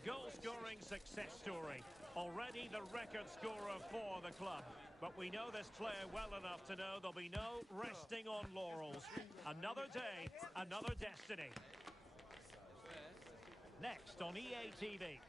A goal-scoring success story. Already the record scorer for the club. But we know this player well enough to know there'll be no resting on laurels. Another day, another destiny. Next on EA TV.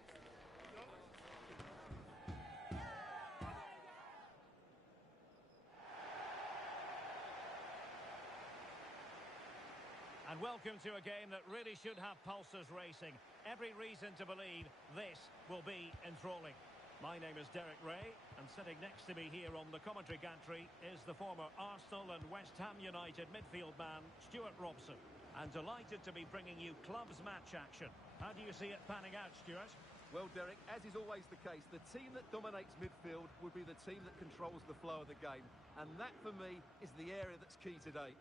And welcome to a game that really should have pulses racing. Every reason to believe this will be enthralling. My name is Derek Ray, and sitting next to me here on the commentary gantry is the former Arsenal and West Ham United midfield man, Stuart Robson. And delighted to be bringing you clubs match action. How do you see it panning out, Stuart? Well, Derek, as is always the case, the team that dominates midfield will be the team that controls the flow of the game. And that, for me, is the area that's key today.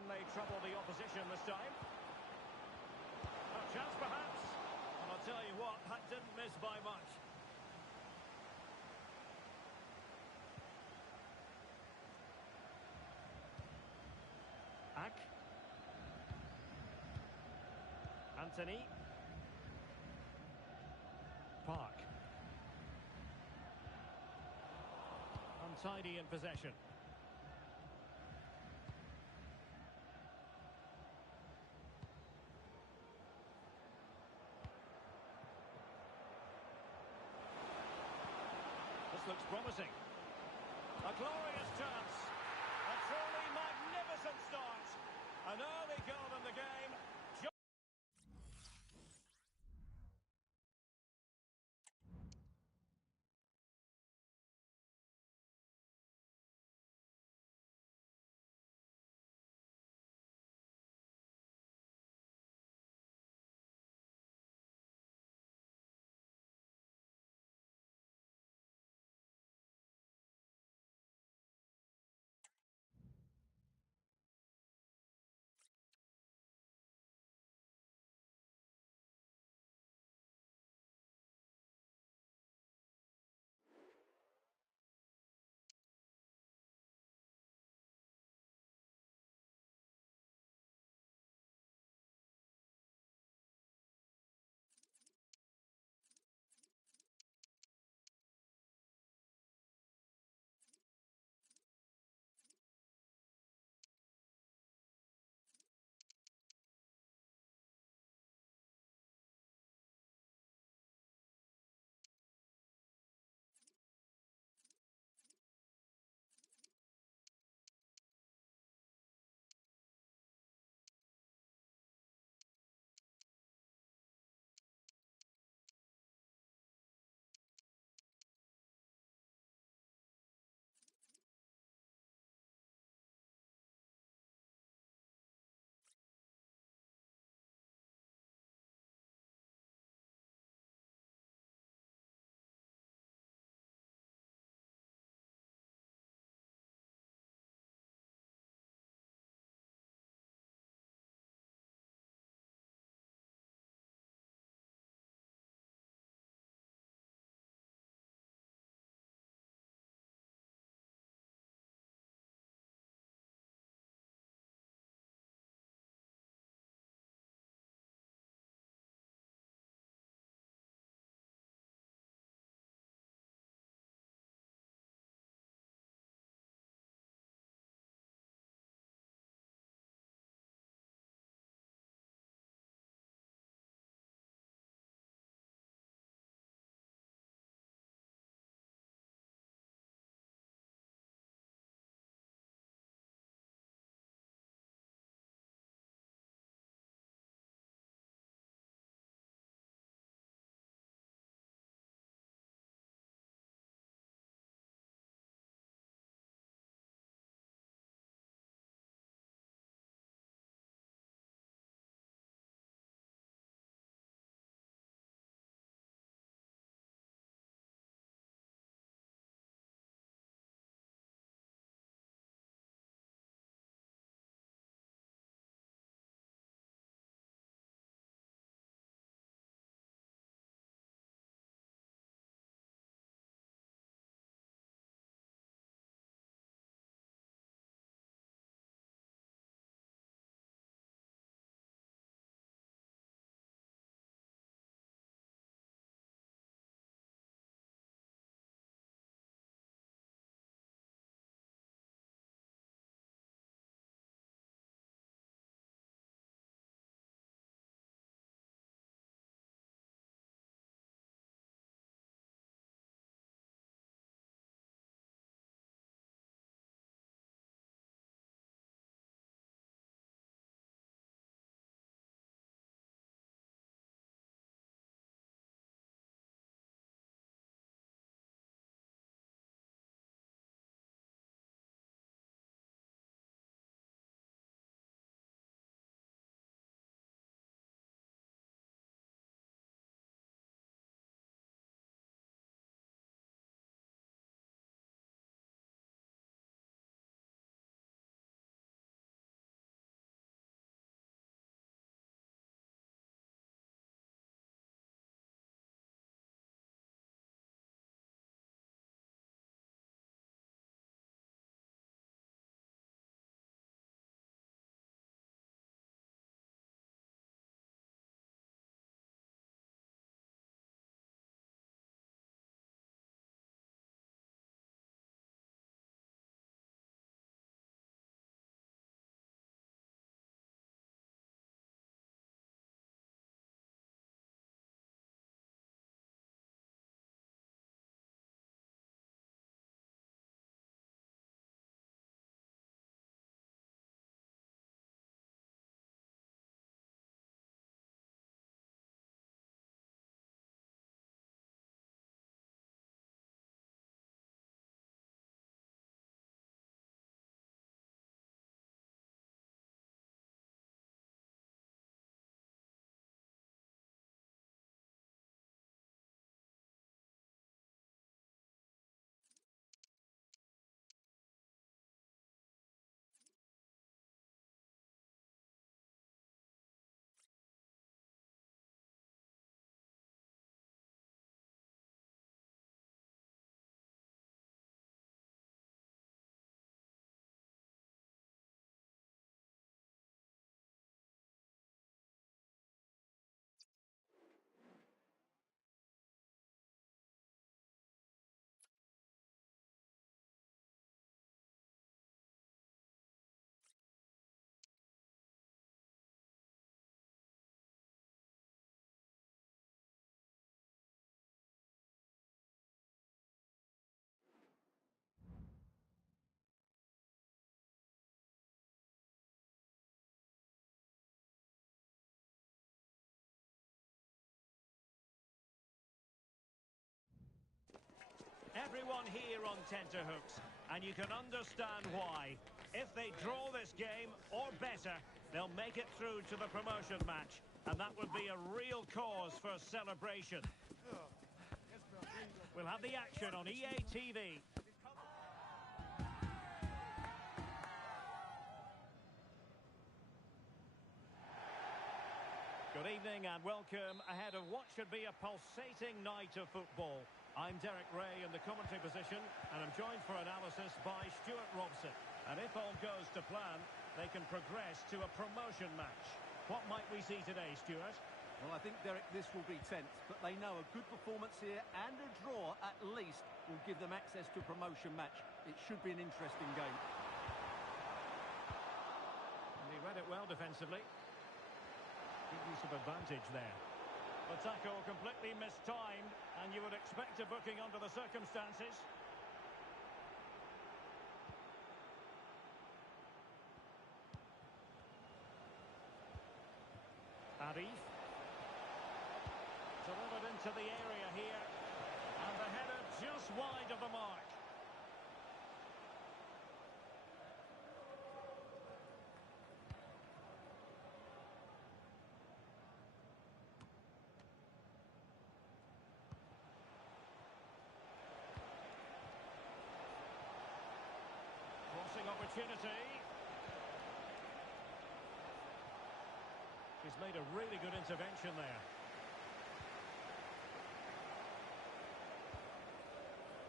Can they trouble the opposition this time? A chance perhaps. And I'll tell you what, that didn't miss by much. Ack. Anthony. Park. Untidy in possession. Looks promising. A glorious chance. A truly magnificent start. An early goal in the game. everyone here on tenterhooks, and you can understand why. If they draw this game, or better, they'll make it through to the promotion match, and that would be a real cause for celebration. We'll have the action on EA TV. Good evening and welcome ahead of what should be a pulsating night of football. I'm Derek Ray in the commentary position, and I'm joined for analysis by Stuart Robson. And if all goes to plan, they can progress to a promotion match. What might we see today, Stuart? Well, I think, Derek, this will be tense, but they know a good performance here and a draw, at least, will give them access to a promotion match. It should be an interesting game. And he read it well defensively. Good use of advantage there. The tackle completely mistimed, and you would expect a booking under the circumstances. Arif. Delivered into the area here. And the header just wide of the mark. Crossing opportunity. He's made a really good intervention there.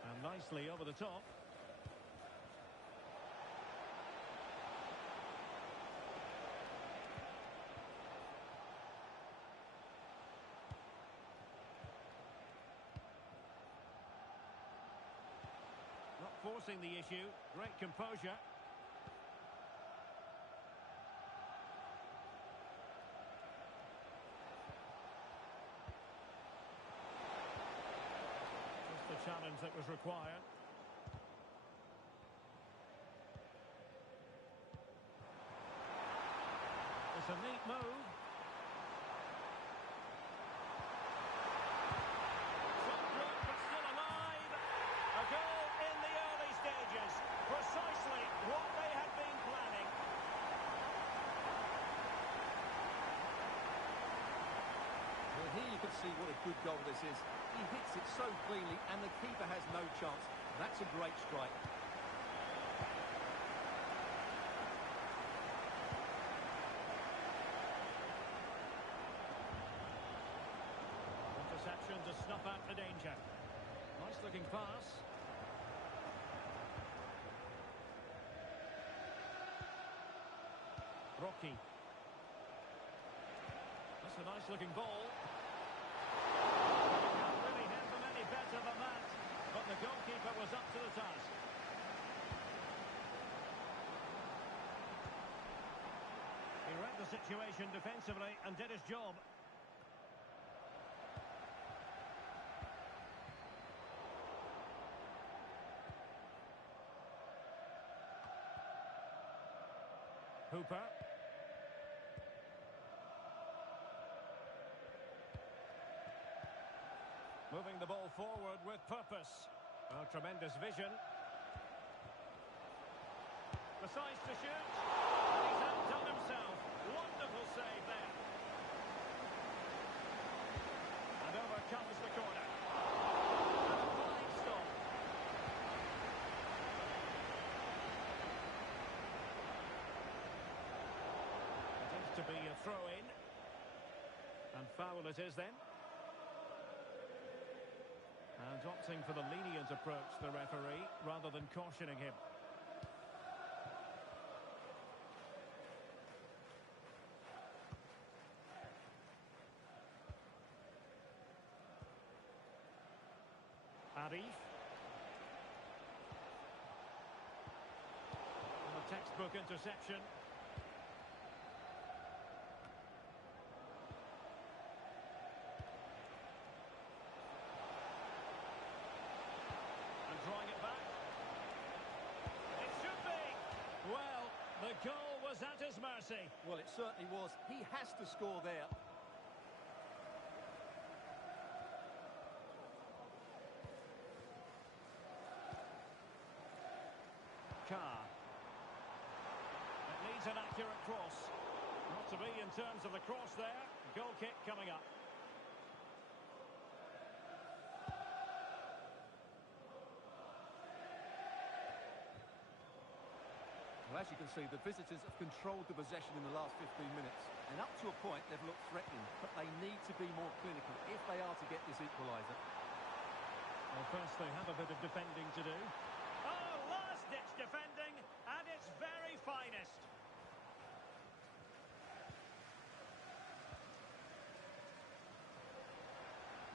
And nicely over the top. Not forcing the issue. Great composure. The challenge that was required. It's a neat move. Shot blocked, but still alive. A goal in the early stages. Precisely what they had been planning. Well, here you can see what a good goal this is. He hits it so cleanly, and the keeper has no chance. That's a great strike. Interception to snuff out the danger. Nice looking pass. Rocky. That's a nice looking ball. Better than that, but the goalkeeper was up to the task. He read the situation defensively and did his job. Hooper. Moving the ball forward with purpose. Oh, tremendous vision. Decides to shoot. He's outdone himself. Wonderful save there. And over comes the corner. And a fine stop. It is to be a throw-in. And foul it is then. And opting for the lenient approach, the referee, rather than cautioning him. Arif. And a textbook interception. Drawing it back. It should be. Well, the goal was at his mercy. Well, it certainly was. He has to score there. needs an accurate cross. Not to be in terms of the cross there. Goal kick coming up. Well, as you can see, the visitors have controlled the possession in the last 15 minutes. And up to a point, they've looked threatening. But they need to be more clinical if they are to get this equaliser. Well, first they have a bit of defending to do. Oh, last-ditch defending at its very finest.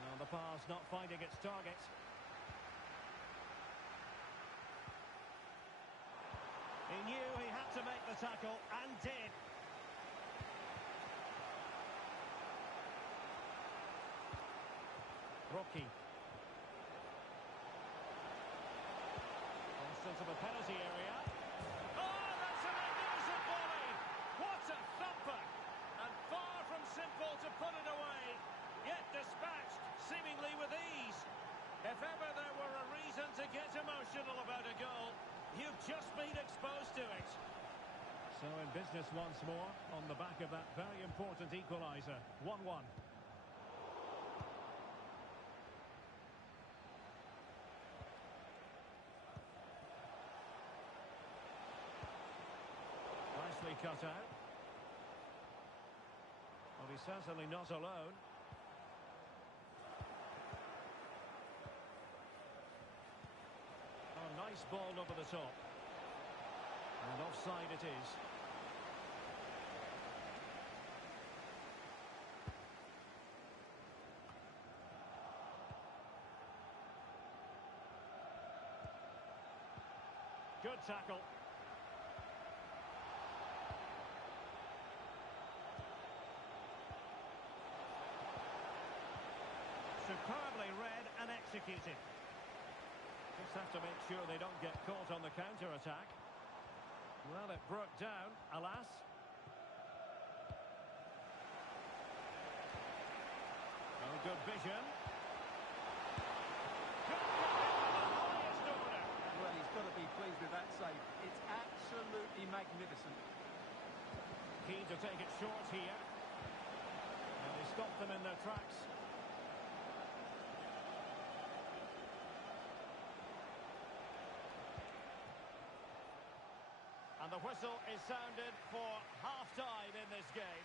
Now the pass not finding its target. He knew he had to make the tackle and did. Rocky. Into the penalty area. Oh, that's a magnificent volley! What a thumper! And far from simple to put it away, yet dispatched seemingly with ease. If ever there were a reason to get emotional about a goal, you've just been exposed to it. So in business once more, on the back of that very important equaliser. 1-1. Cut out. Well, he's certainly not alone. Oh, nice ball over the top. And offside it is. Good tackle. Superbly read and executed. Just have to make sure they don't get caught on the counter-attack. Well, it broke down, alas. Oh, good vision. Good from the highest order. Well, he's got to be pleased with that save. It's absolutely magnificent. Keen to take it short here. And they stopped them in their tracks. And the whistle is sounded for half-time in this game.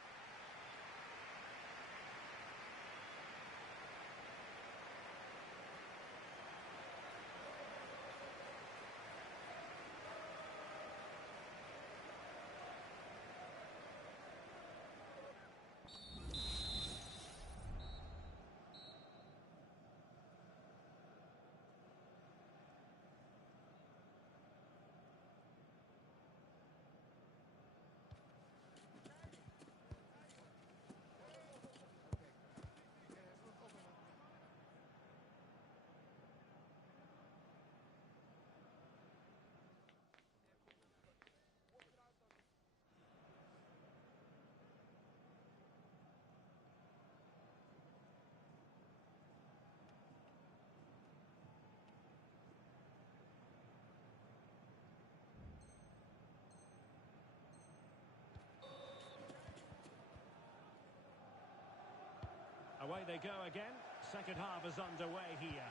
Away they go again. Second half is underway here.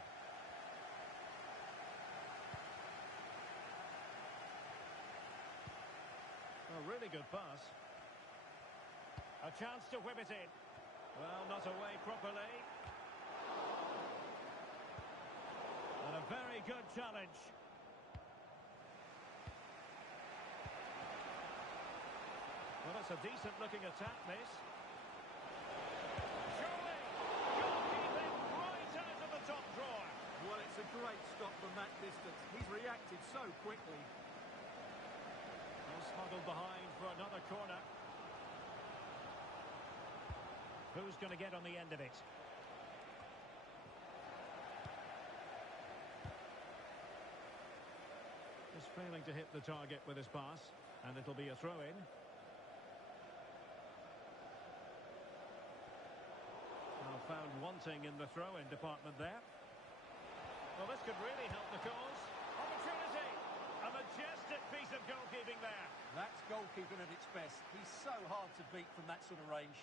A really good pass. A chance to whip it in. Well, not away properly. And a very good challenge. Well, that's a decent looking attack, this. Well, it's a great stop from that distance. He's reacted so quickly. Well, smuggled behind for another corner. Who's going to get on the end of it? Just failing to hit the target with his pass, and it'll be a throw-in. Well, found wanting in the throw-in department there. Well, this could really help the cause. Opportunity! A majestic piece of goalkeeping there. That's goal goalkeeping at its best. He's so hard to beat from that sort of range.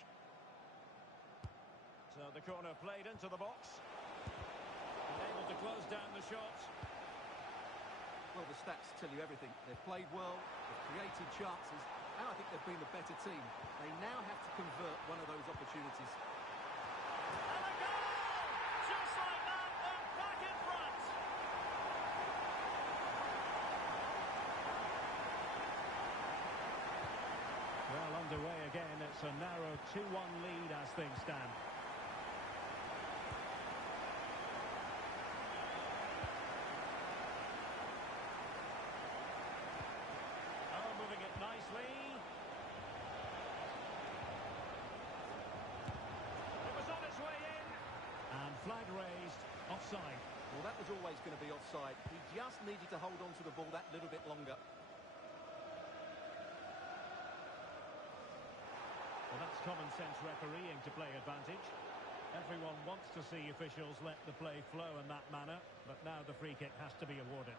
So the corner played into the box. Able to close down the shot. Well, the stats tell you everything. They've played well, they've created chances, and I think they've been the better team. They now have to convert one of those opportunities. And a goal! Just like that, they're back in front. Well, underway again. It's a narrow 2-1 lead as things stand. Oh, moving it nicely. It was on its way in. And flag raised. Offside. Well, that was always going to be offside. He just needed to hold on to the ball that little bit longer. Well, that's common sense refereeing to play advantage. Everyone wants to see officials let the play flow in that manner, but now the free kick has to be awarded.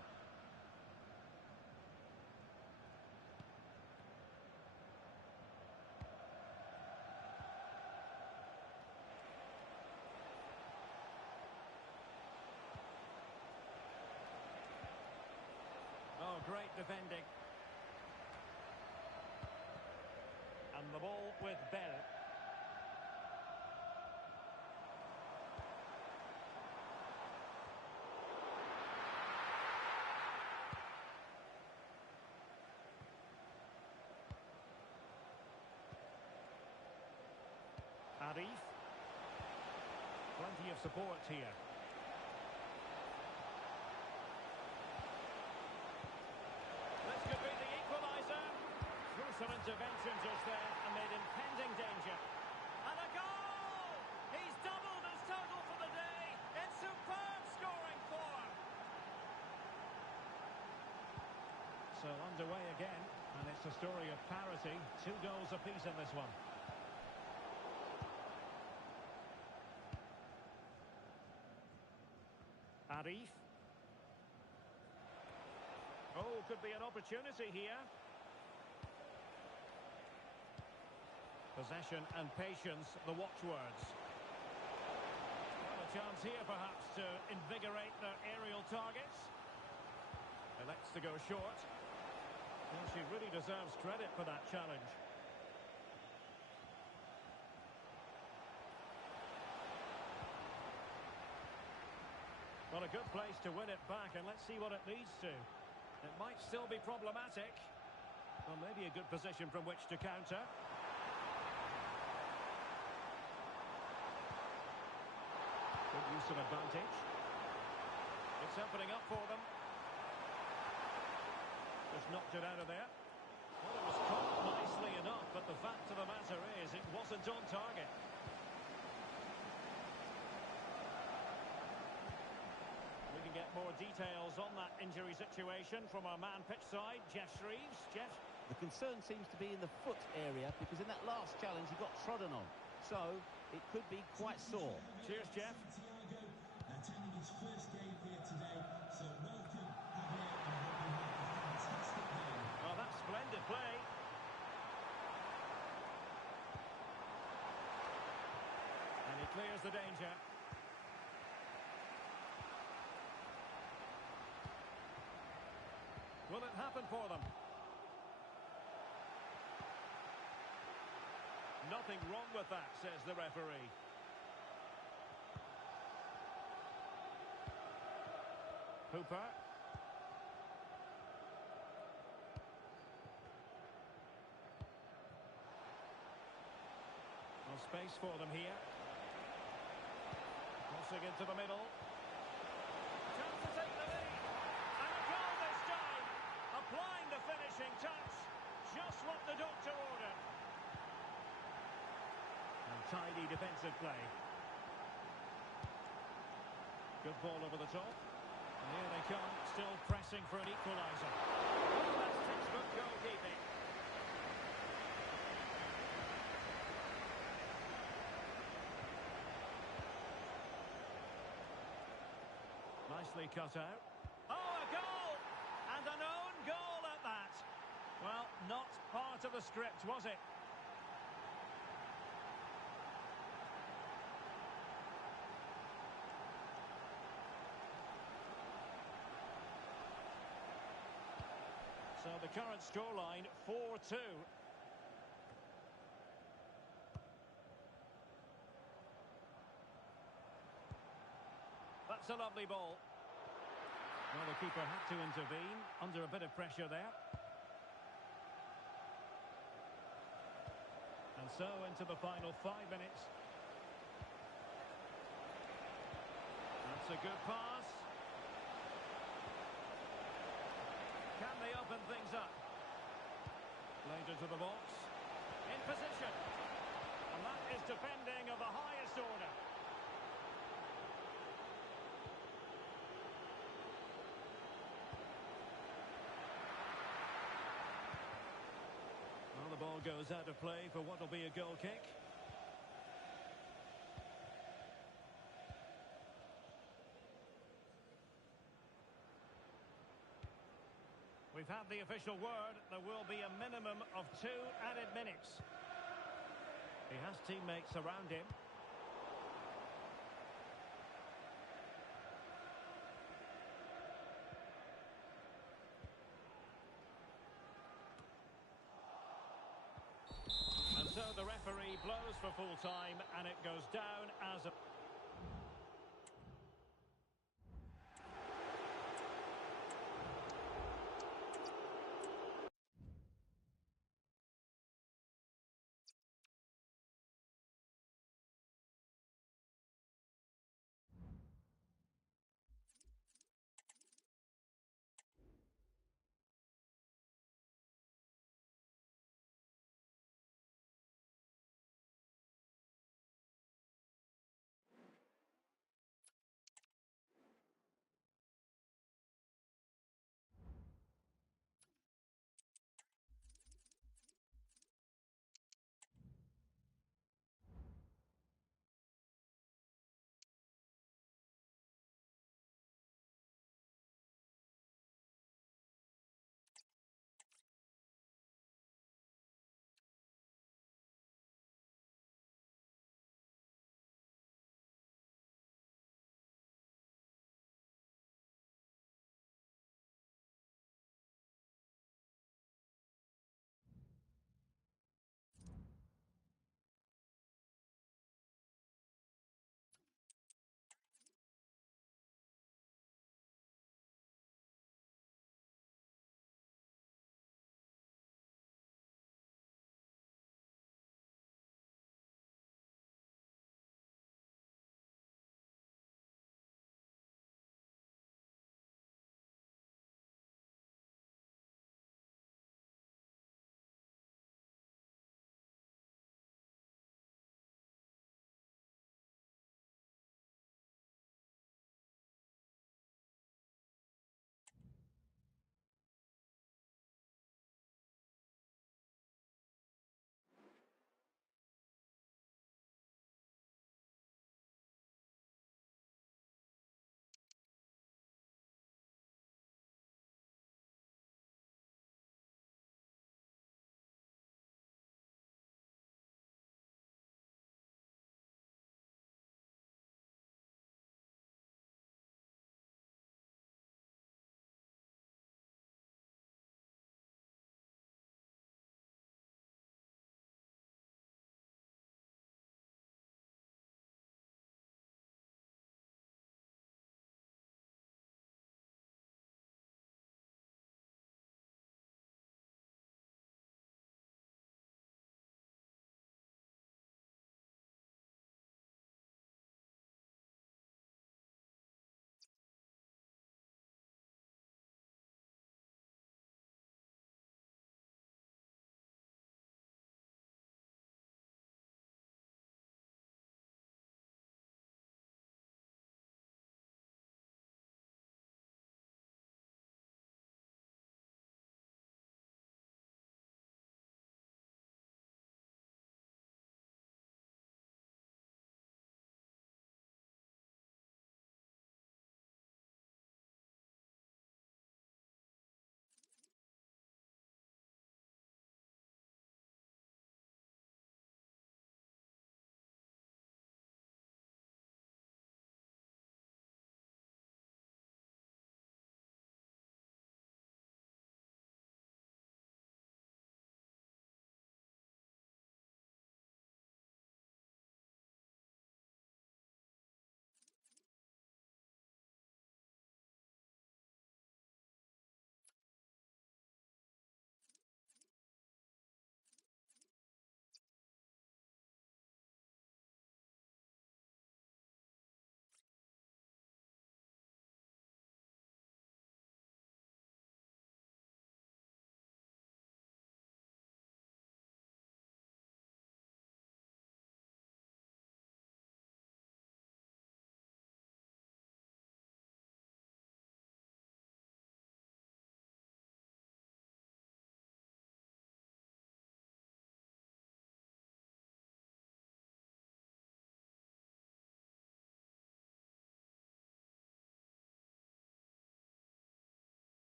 Oh, great defending. And the ball with Bell. Arif. Plenty of support here. This could be the equaliser. Through some intervention just then amid impending danger. And a goal! He's doubled his total for the day in superb scoring form. So underway again, and it's a story of parity. 2 goals apiece in this one. Arif. Oh, could be an opportunity here. Possession and patience, the watchwords. Well, a chance here perhaps to invigorate their aerial targets. Elects to go short. Well, she really deserves credit for that challenge. Well, a good place to win it back, and let's see what it leads to. It might still be problematic. Well, maybe a good position from which to counter. Good use of advantage. It's opening up for them. Just knocked it out of there. Well, it was caught nicely enough, but the fact of the matter is it wasn't on target. We can get more details on that injury situation from our man pitch side, Jeff Shreves. Jeff? The concern seems to be in the foot area, because in that last challenge he got trodden on. So it could be quite sore. Cheers, Jeff. Thiago, attending his first game here today, so welcome, Javier, and I hope you have a fantastic game. Oh, that's splendid play. And he clears the danger. Will it happen for them? Nothing wrong with that, says the referee. Hooper. No space for them here. Crossing into the middle. Chance to take the lead. And a goal this time. Applying the finishing touch. Just what the doctor ordered. And tidy defensive play. Good ball over the top. And here they come, still pressing for an equaliser. Oh, that's textbook goalkeeping. Nicely cut out. Oh, a goal! And an own goal at that. Well, Well, not part of the script, was it? So the current scoreline, 4-2. That's a lovely ball. Well, the keeper had to intervene, under a bit of pressure there. And so into the final 5 minutes. That's a good pass. Can they open things up? Played into the box. In position. And that is defending of the highest order. Well, the ball goes out of play for what will be a goal kick. We've had the official word. There will be a minimum of 2 added minutes. He has teammates around him. And so the referee blows for full time, and it goes down as a...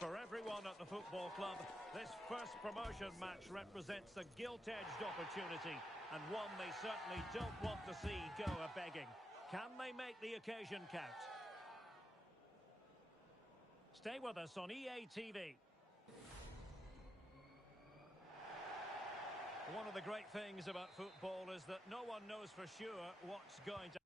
For everyone at the football club, this first promotion match represents a gilt-edged opportunity, and one they certainly don't want to see go a-begging. Can they make the occasion count? Stay with us on EA TV. One of the great things about football is that no one knows for sure what's going to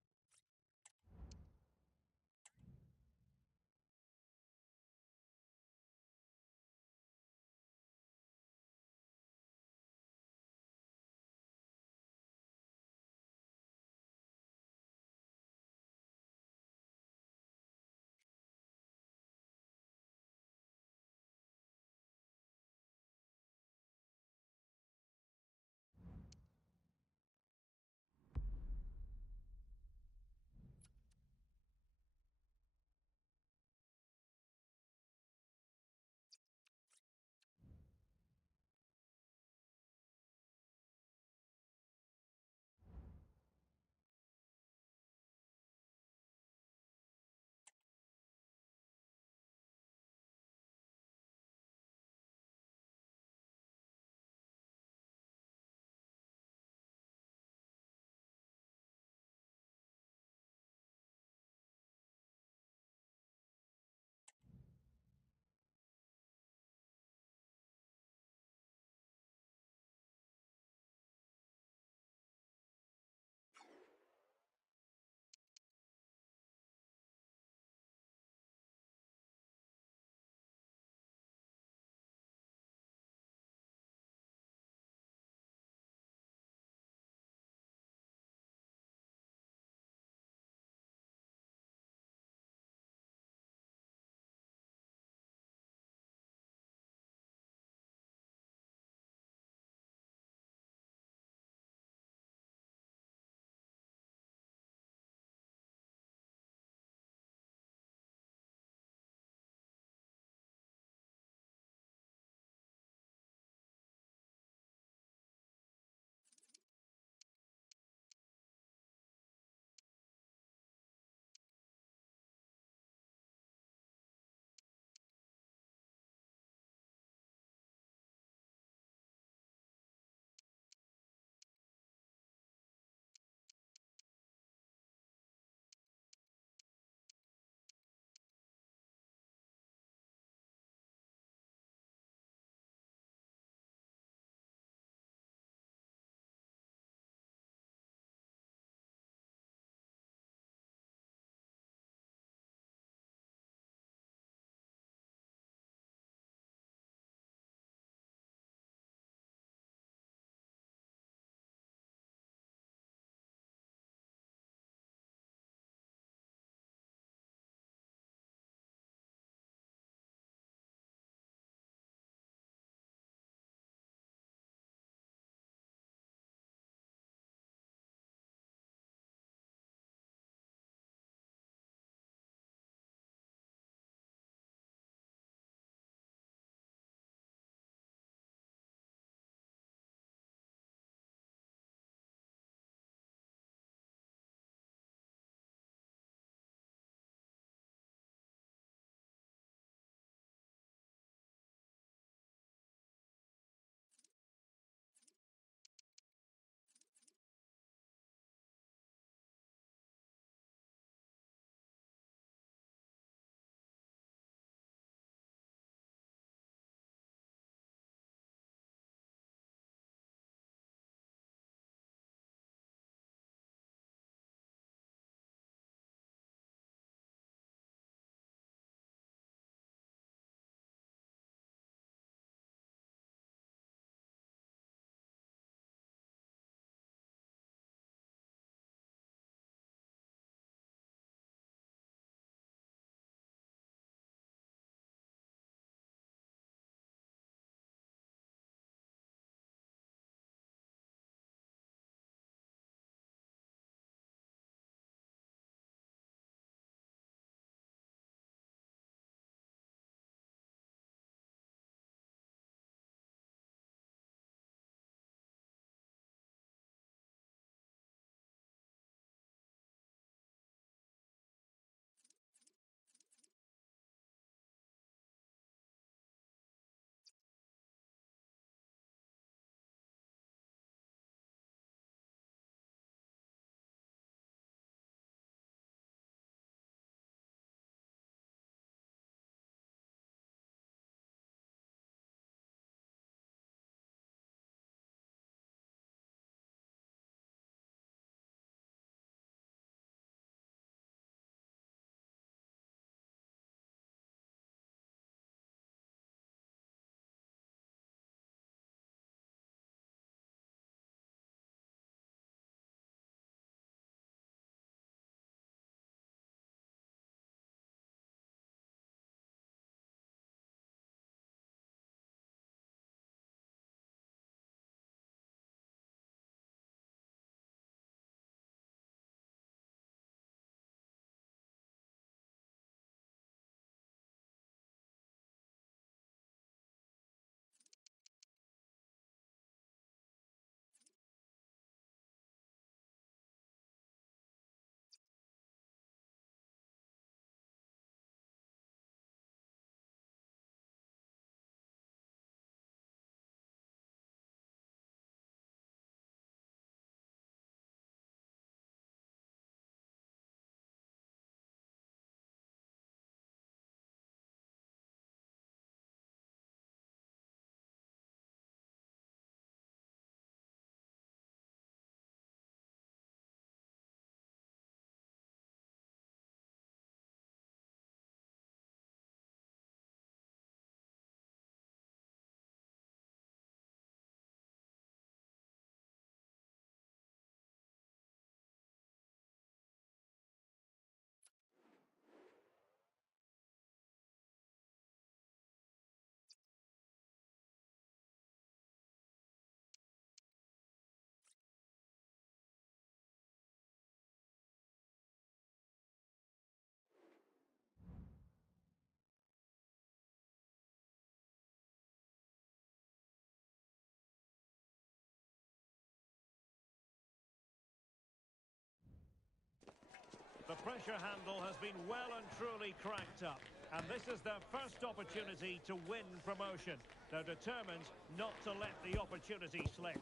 The pressure handle has been well and truly cranked up. And this is their first opportunity to win promotion. They're determined not to let the opportunity slip.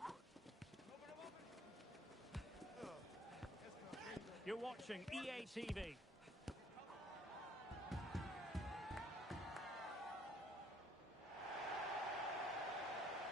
You're watching EATV.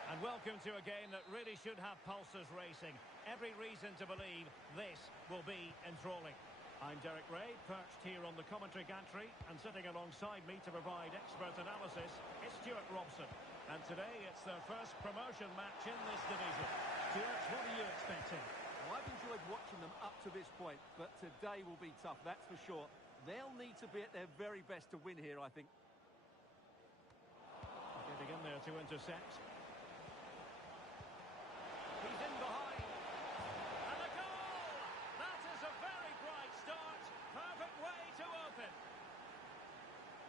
And welcome to a game that really should have pulses racing. Every reason to believe this will be enthralling. I'm Derek Ray, perched here on the commentary gantry, and sitting alongside me to provide expert analysis is Stuart Robson. And today it's their first promotion match in this division. Stuart, what are you expecting? Well, I've enjoyed watching them up to this point, but today will be tough, that's for sure. They'll need to be at their very best to win here, I think. Getting in there to intercept. He's in behind. And a goal! That is a very bright start. Perfect way to open.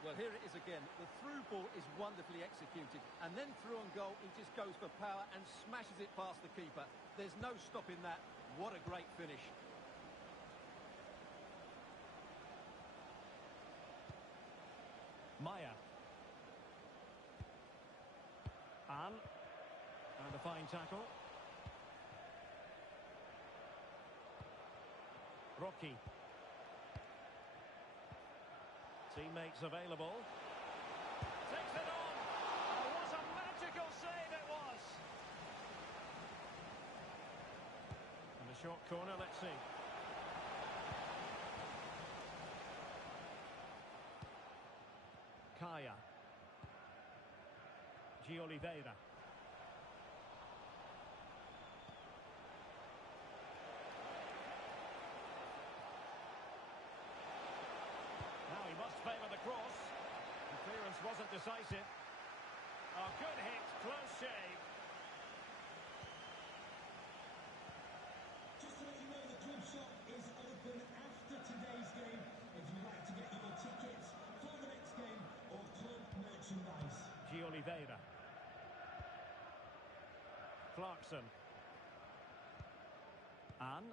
Well, here it is again. The through ball is wonderfully executed. And then through on goal, he just goes for power and smashes it past the keeper. There's no stopping that. What a great finish. Maya. And a fine tackle. Rocky. Teammates available. Takes it on. Oh, what a magical save it was. And a short corner, let's see. Kaya. Oliveira. Now he must favour the cross. The clearance wasn't decisive. A good hit, close shave. Just to let you know, the club shop is open after today's game. If you'd like to get your tickets for the next game or club merchandise. Oliveira. Clarkson. And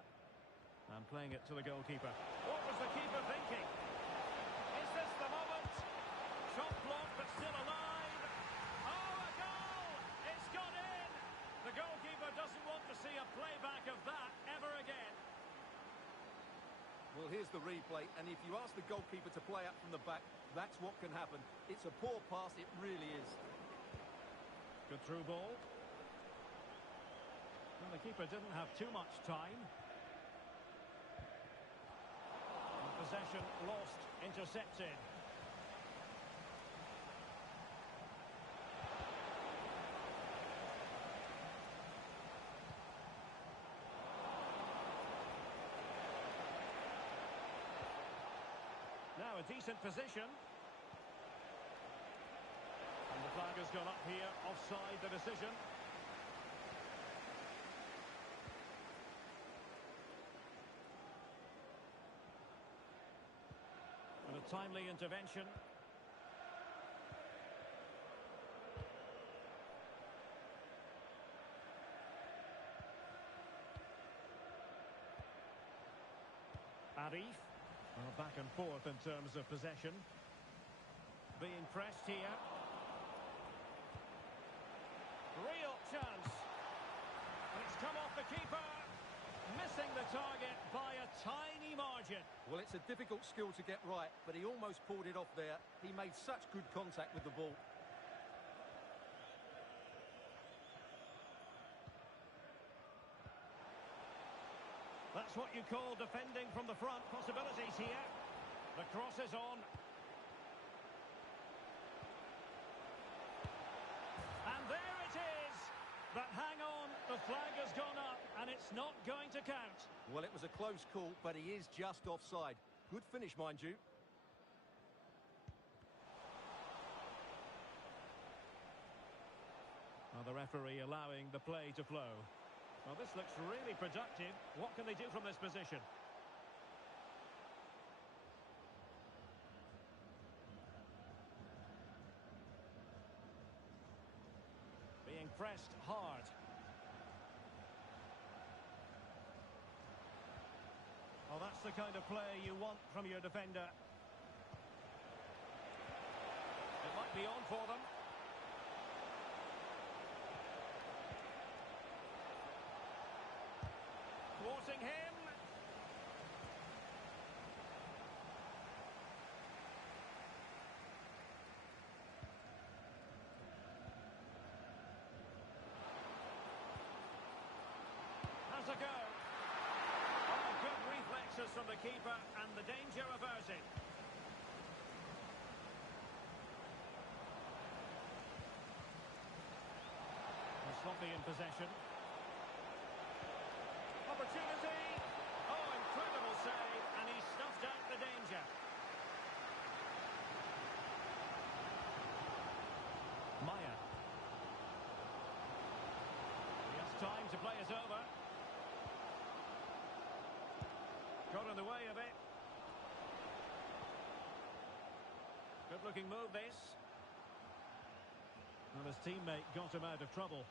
playing it to the goalkeeper. What was the keeper thinking? Is this the moment? Shot blocked but still alive. Oh, a goal! It's gone in! The goalkeeper doesn't want to see a playback of that ever again. Well, here's the replay, and if you ask the goalkeeper to play up from the back, that's what can happen. It's a poor pass, it really is. Good through ball. Well, the keeper didn't have too much time. And possession lost, intercepted. Now a decent position. And the flag has gone up here, offside the decision. And a timely intervention. Arif. Well, back and forth in terms of possession. Being pressed here. Real chance. And it's come off the keeper. Missing the target by a tiny margin. Well, it's a difficult skill to get right, but he almost pulled it off there. He made such good contact with the ball. That's what you call defending from the front. Possibilities here. The cross is on. And there it is. But hang on, the flag has gone up and it's not going to count. Well, it was a close call, but he is just offside. Good finish, mind you. Well, the referee allowing the play to flow. Well, this looks really productive. What can they do from this position? Being pressed hard. Well, that's the kind of play you want from your defender. It might be on for them. Thwarting him. Has a go. Oh, good reflexes from the keeper and the danger averted. Sloppy in possession. Opportunity. Oh, incredible save, and he stuffed out the danger. Maya. He has time to play it over. Got in the way of it. Good looking move this. And his teammate got him out of trouble.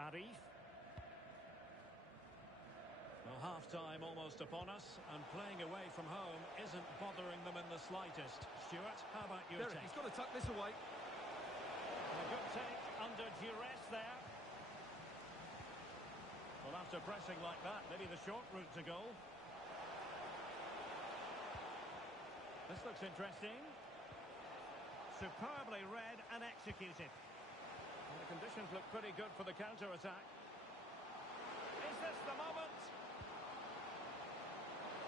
Arif. Well, half-time almost upon us, and playing away from home isn't bothering them in the slightest. Stuart, how about your Derek, take? he's got to tuck this away. A good take under duress there. Well, after pressing like that, maybe the short route to goal. This looks interesting. Superbly read and executed. And the conditions look pretty good for the counter-attack. Is this the moment?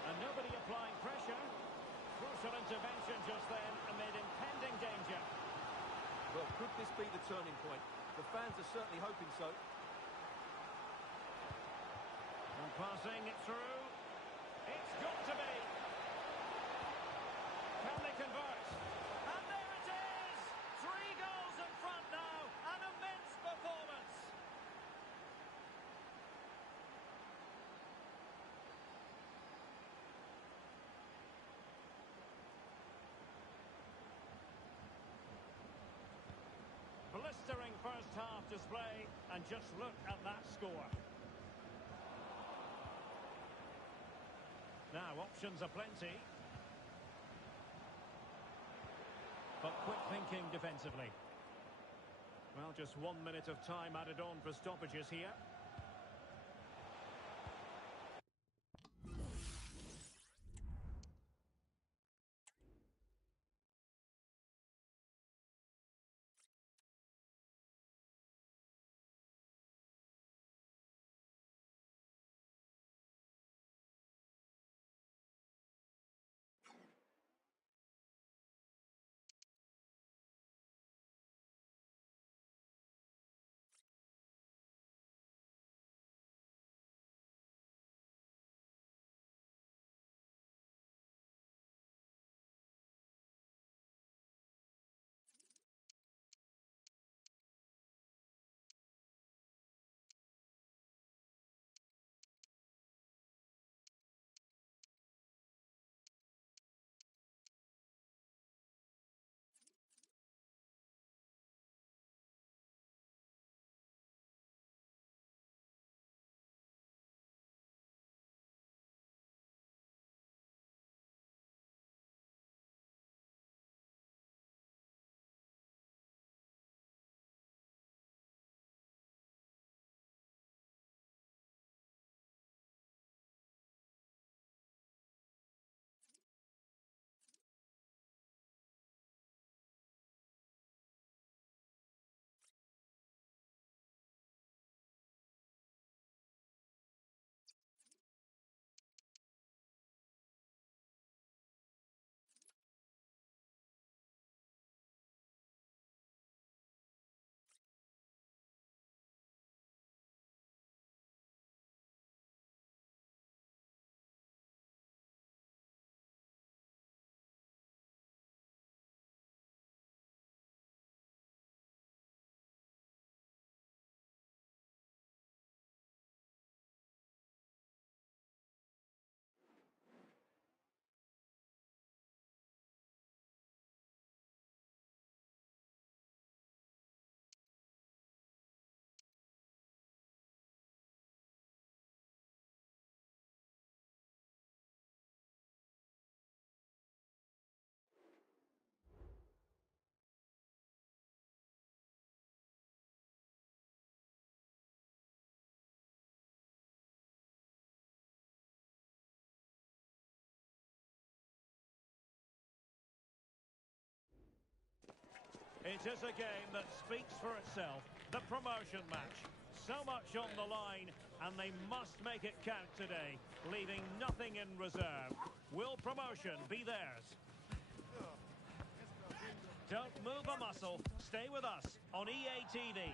And nobody applying pressure. Crucial intervention just then amid impending danger. Well, could this be the turning point? The fans are certainly hoping so. And passing it through. It's got to be. Can they convert? And there it is! 3 goals in front now. An immense performance. Blistering first half display, and just look at that score. Now, options are plenty. But quick thinking defensively. Well, just 1 minute of time added on for stoppages here. It is a game that speaks for itself. The promotion match. So much on the line, and they must make it count today, leaving nothing in reserve. Will promotion be theirs? Don't move a muscle. Stay with us on EA TV.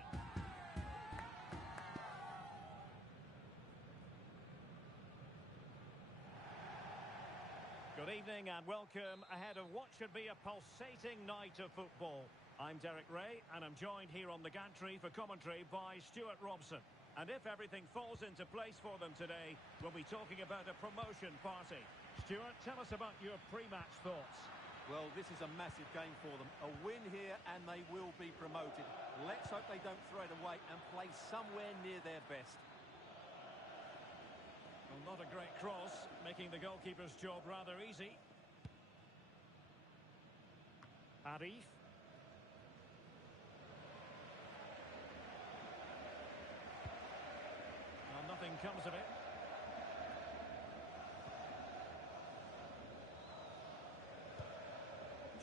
Good evening and welcome ahead of what should be a pulsating night of football. I'm Derek Ray and I'm joined here on the gantry for commentary by Stuart Robson. And if everything falls into place for them today, we'll be talking about a promotion party. Stuart, tell us about your pre-match thoughts. Well, this is a massive game for them. A win here and they will be promoted. Let's hope they don't throw it away and play somewhere near their best. Well, not a great cross, making the goalkeeper's job rather easy. Arif. Well, nothing comes of it.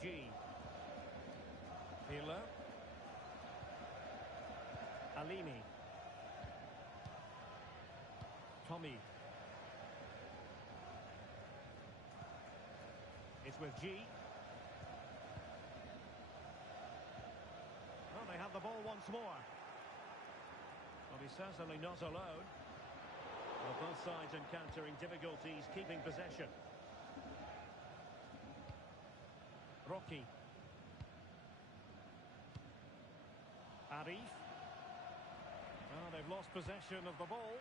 G. Pirlo. Alimi. Tommy. It's with G. Well, they have the ball once more. Well, he's certainly not alone. Well, both sides encountering difficulties keeping possession. Rocky. Arif. Well, they've lost possession of the ball.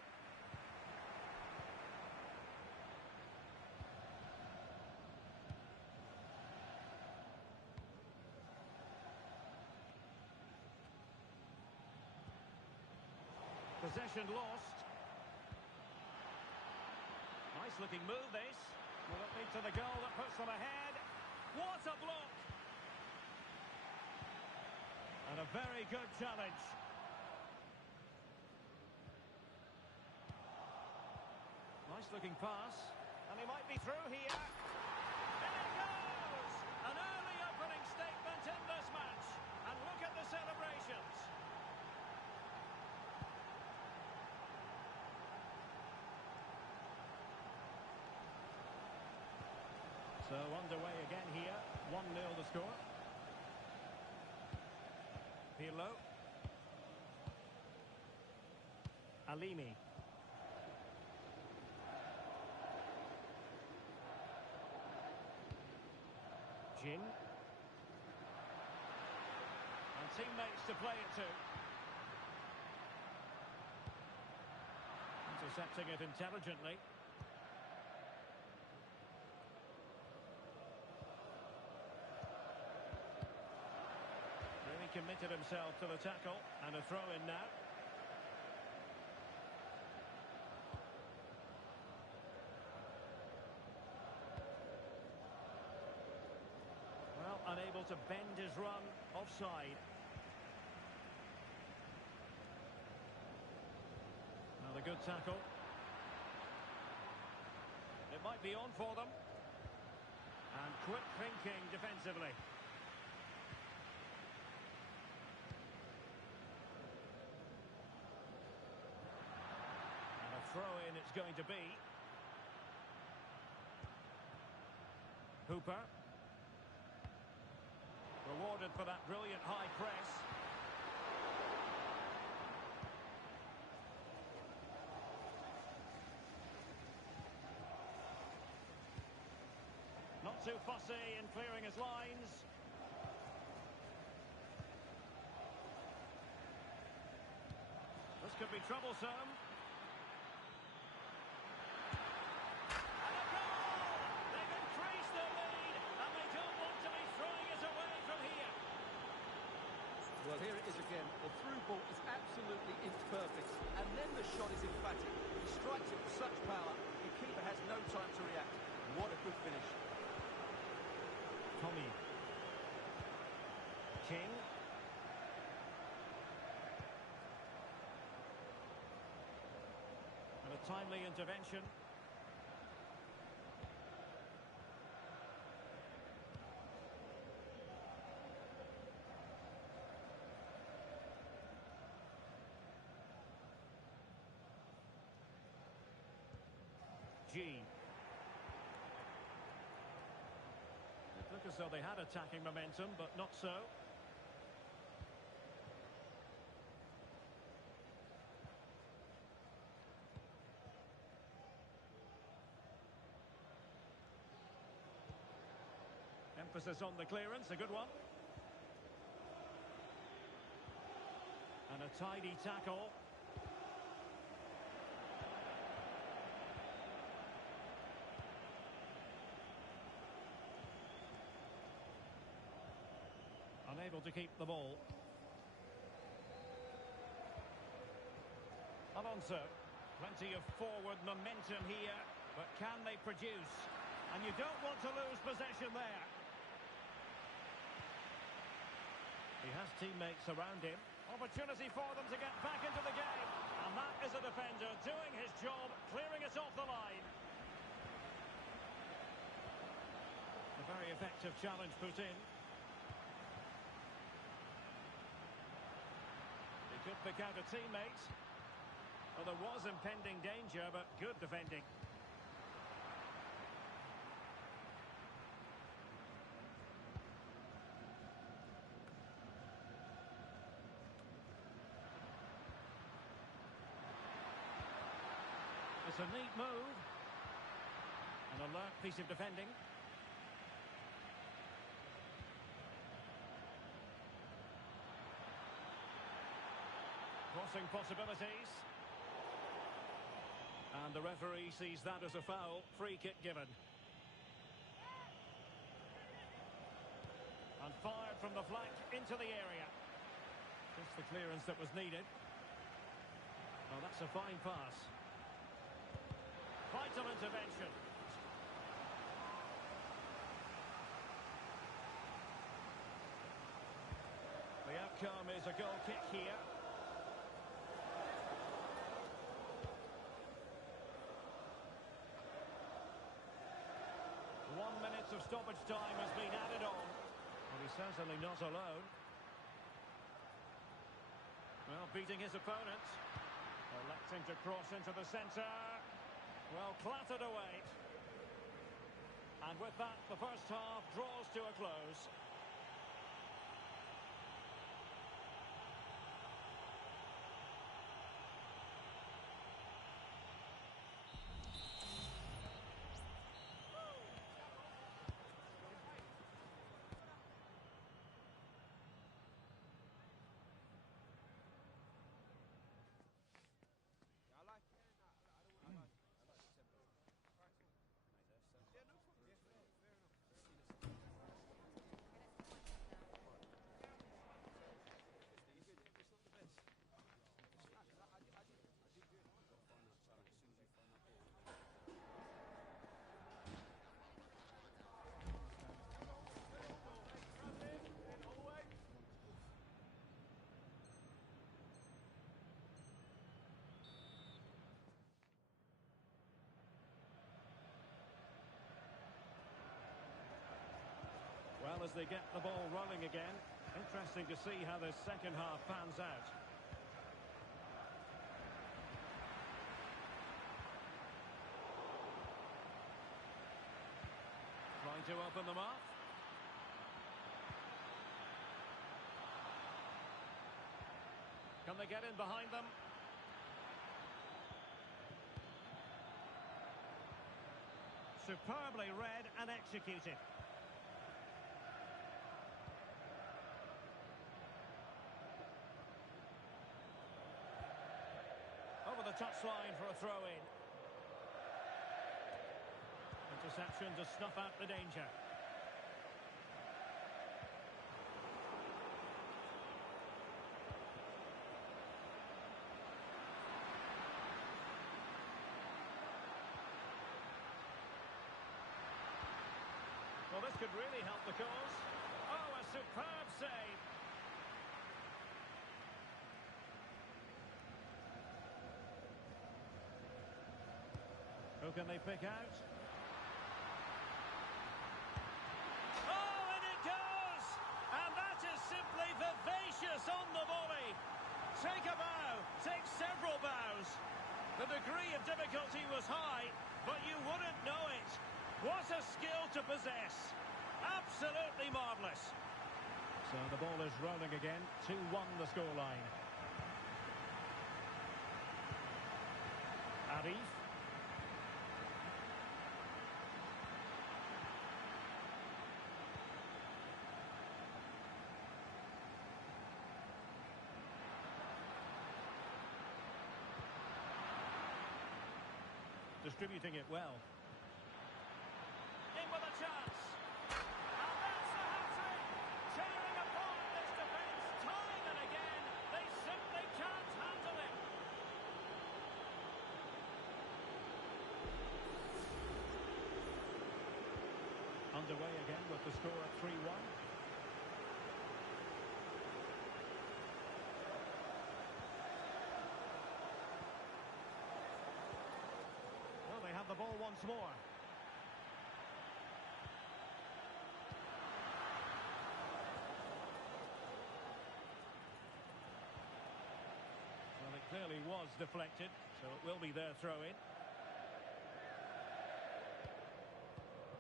Possession lost. Nice looking move this. Will it lead to the goal that puts them ahead? What a block! And a very good challenge. Nice looking pass. And he might be through here. In it goes! An early opening statement in this match. And look at the celebrations. So underway again here, 1-0 the score. Pirlo. Alimi. Jin. And teammates to play it to. Intercepting it intelligently. Committed himself to the tackle and a throw in now. Well, unable to bend his run, offside. Another good tackle. It might be on for them. And quick thinking defensively. Throw-in it's going to be. Hooper. Rewarded for that brilliant high press. Not too fussy in clearing his lines. This could be troublesome. Well, here it is again. The through ball is absolutely imperfect. And then the shot is emphatic. He strikes it with such power, the keeper has no time to react. What a good finish. Tommy. King. And a timely intervention. G. It looked as though they had attacking momentum, but not so. Emphasis on the clearance, a good one. And a tidy tackle. Unable to keep the ball. Alonso. Plenty of forward momentum here, but can they produce? And you don't want to lose possession there. He has teammates around him. Opportunity for them to get back into the game. And that is a defender doing his job, clearing it off the line. A very effective challenge put in. He could pick out a teammate. Well, there was impending danger, but good defending. It's a neat move. An alert piece of defending. Crossing possibilities. And the referee sees that as a foul. Free kick given. And fired from the flank into the area. Just the clearance that was needed. Oh, that's a fine pass. Vital intervention. The outcome is a goal kick here. One minute of stoppage time has been added on. But he's certainly not alone. Well, beating his opponent. Electing to cross into the centre. Well, clattered away. And with that, the first half draws to a close. Well, as they get the ball rolling again, interesting to see how this second half pans out. Trying to open them up. Can they get in behind them? Superbly read and executed. Over the touchline for a throw-in. Interception to snuff out the danger. Well, this could really help the cause. Oh, a superb save. Who can they pick out? Oh, and it goes! And that is simply vivacious on the volley. Take a bow, take several bows. The degree of difficulty was high, but you to possess. Absolutely marvellous. So the ball is rolling again. 2-1 the scoreline. Arif. Distributing it well. In with a chance. And that's the hat-trick. Tearing apart this defence time and again. They simply can't handle it. Underway again with the score at 3-1. Well, they have the ball once more. Well, it clearly was deflected, so it will be their throw-in.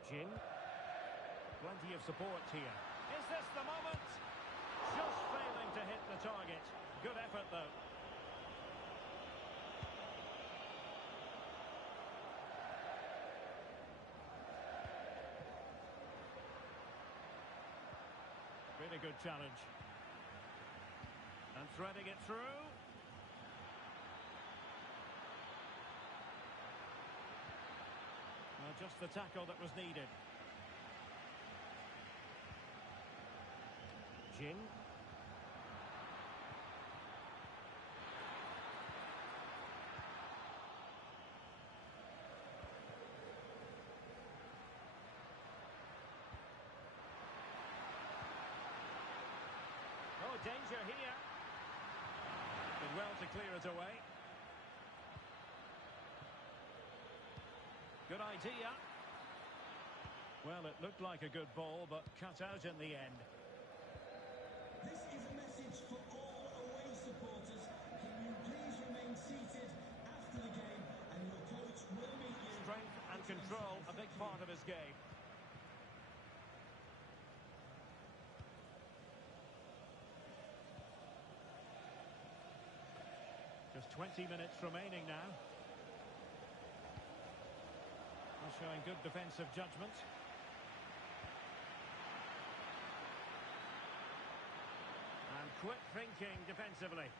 Jin. Plenty of support here. Is this the moment? Just failing to hit the target. Good effort, though. Really good challenge. And threading it through. Well, just the tackle that was needed. Jin. Oh, danger here. Did well to clear it away. Good idea. Well, it looked like a good ball, but cut out in the end. This is a message for all away supporters. Can you please remain seated after the game and your coach will meet you. Strength and control, a big part of his game. Just 20 minutes remaining now. Showing good defensive judgment. And quick thinking defensively.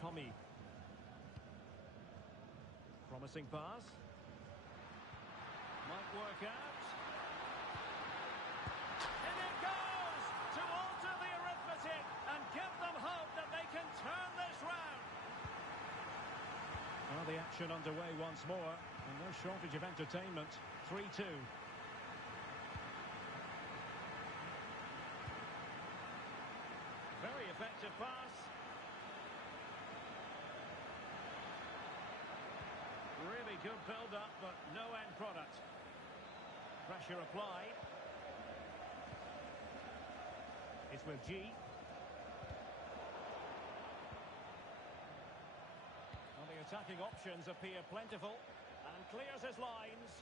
Tommy. Promising pass. Might work out. In it goes! To alter the arithmetic and give them hope that they can turn this round. Well, the action underway once more, and no shortage of entertainment. 3-2. Very effective pass. Really good build-up, but no end product. Pressure applied. It's with G. Well, the attacking options appear plentiful, and clears his lines.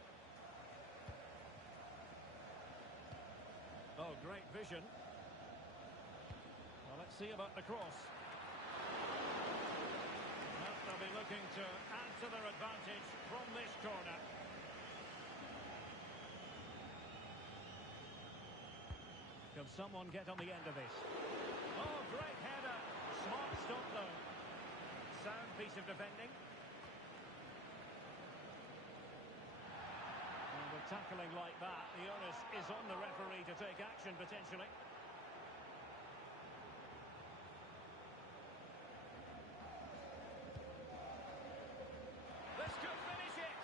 Oh, great vision. Well, let's see about the cross. Well, they'll be looking to add to their advantage from this corner. Can someone get on the end of this? Oh, great header. Smart stop, though. Sound piece of defending. And with tackling like that, the onus is on the referee to take action, potentially. This could finish it.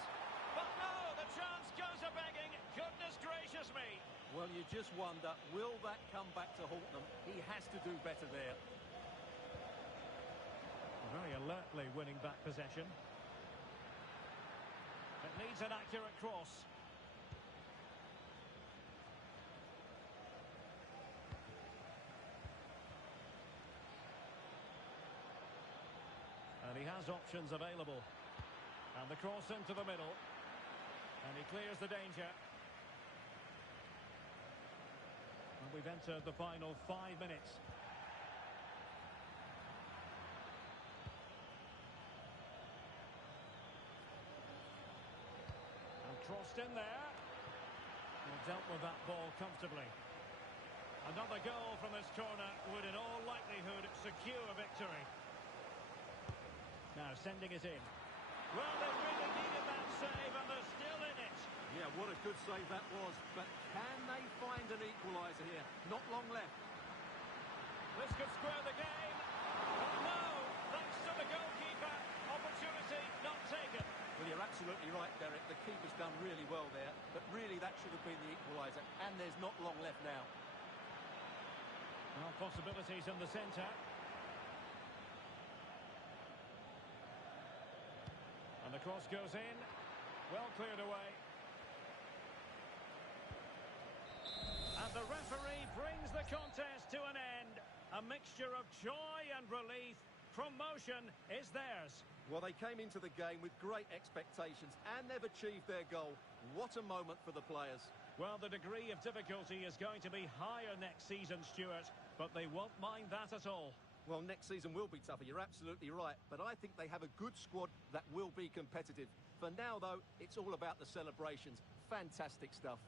But no, the chance goes a-begging. Goodness gracious me. Well, you just wonder, will that come back to haunt them? He has to do better there. Very alertly winning back possession. It needs an accurate cross. And he has options available. And the cross into the middle. And he clears the danger. And we've entered the final 5 minutes. And crossed in there. And dealt with that ball comfortably. Another goal from this corner would in all likelihood secure victory. Now sending it in. Well, they really needed that save and they're still in it. Yeah, what a good save that was. But can they find an equaliser here? Not long left. This could square the game. Oh no, thanks to the goalkeeper. Opportunity not taken. Well, you're absolutely right, Derek. The keeper's done really well there. But really, that should have been the equaliser. And there's not long left now. Well, possibilities in the centre. And the cross goes in. Well cleared away. And the referee brings the contest to an end. A mixture of joy and relief. Promotion is theirs. Well, they came into the game with great expectations and they've achieved their goal. What a moment for the players. Well, the degree of difficulty is going to be higher next season, Stuart, but they won't mind that at all. Well, next season will be tougher, you're absolutely right, but I think they have a good squad that will be competitive. For now, though, it's all about the celebrations. Fantastic stuff.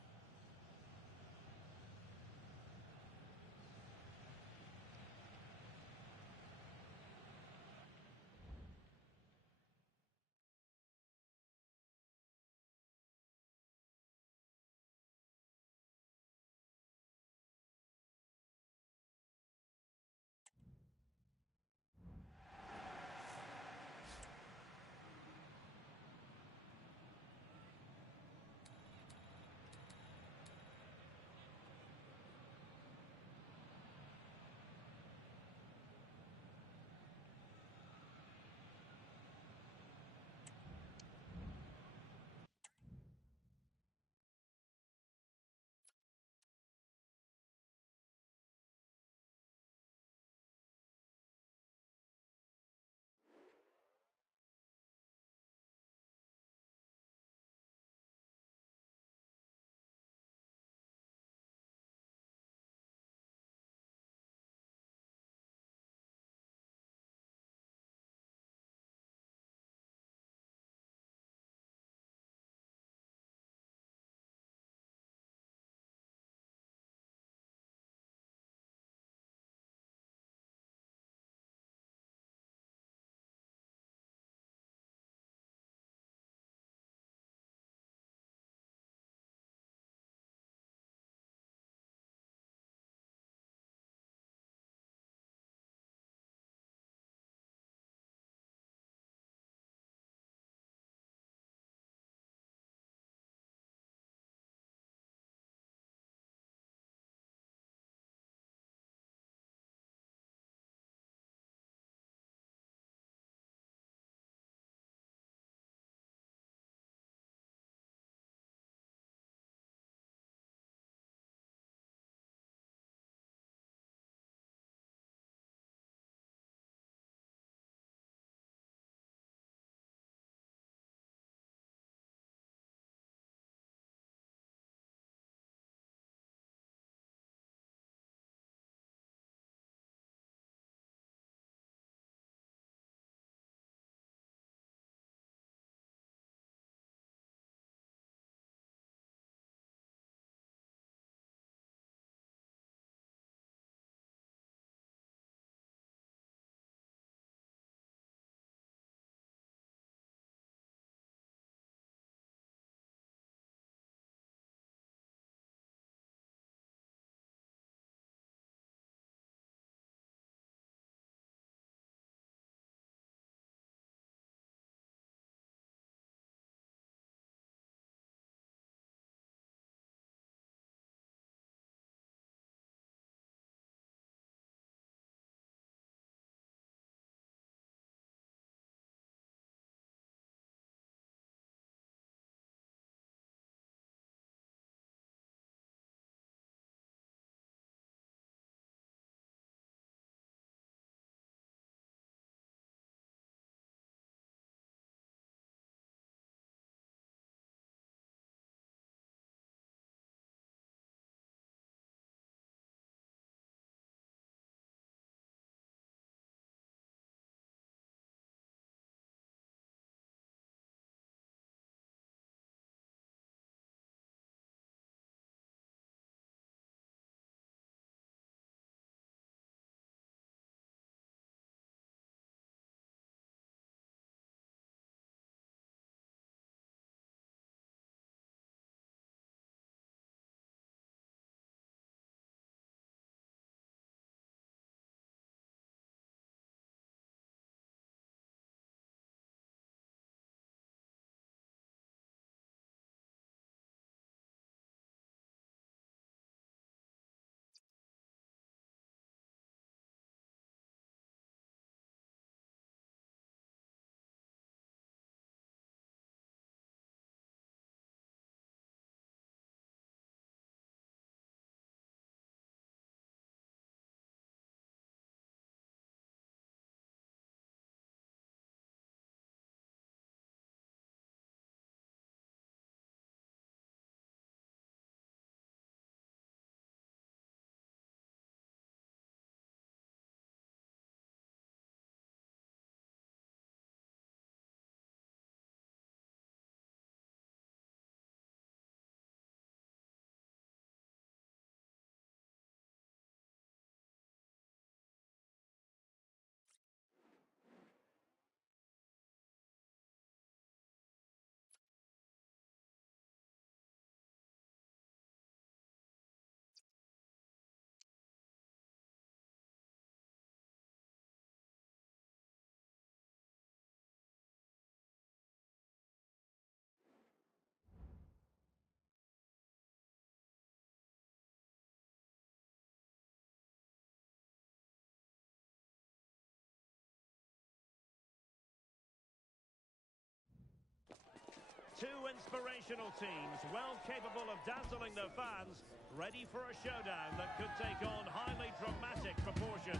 inspirational teams, well capable of dazzling their fans, ready for a showdown that could take on highly dramatic proportions.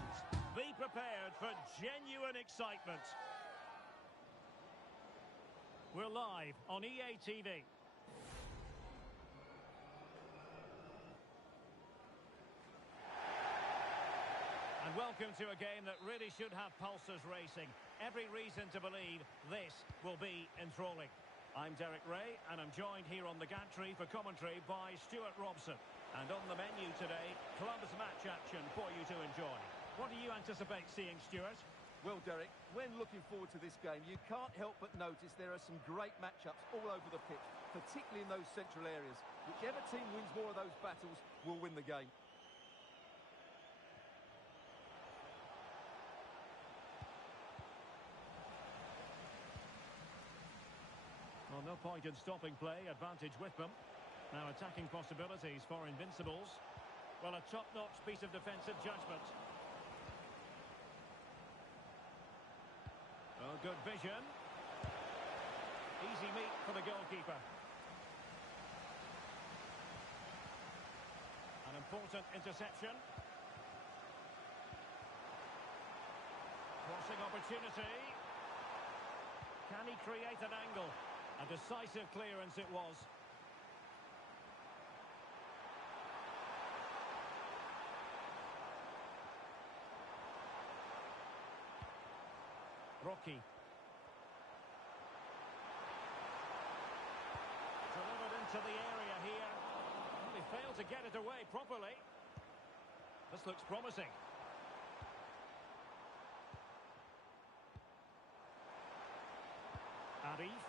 Be prepared for genuine excitement. We're live on EA TV. And welcome to a game that really should have pulses racing. Every reason to believe this will be enthralling. I'm Derek Ray, and I'm joined here on the gantry for commentary by Stuart Robson. And on the menu today, clubs match action for you to enjoy. What do you anticipate seeing, Stuart? Well, Derek, when looking forward to this game, you can't help but notice there are some great matchups all over the pitch, particularly in those central areas. Whichever team wins more of those battles will win the game. Well, no point in stopping play, advantage with them. Now attacking possibilities for Invincibles. Well, a top-notch piece of defensive judgment. Oh, good vision. Easy meet for the goalkeeper. An important interception. Crossing opportunity. Can he create an angle? A decisive clearance it was. Rocky. Delivered into the area here. They failed to get it away properly. This looks promising. Arif.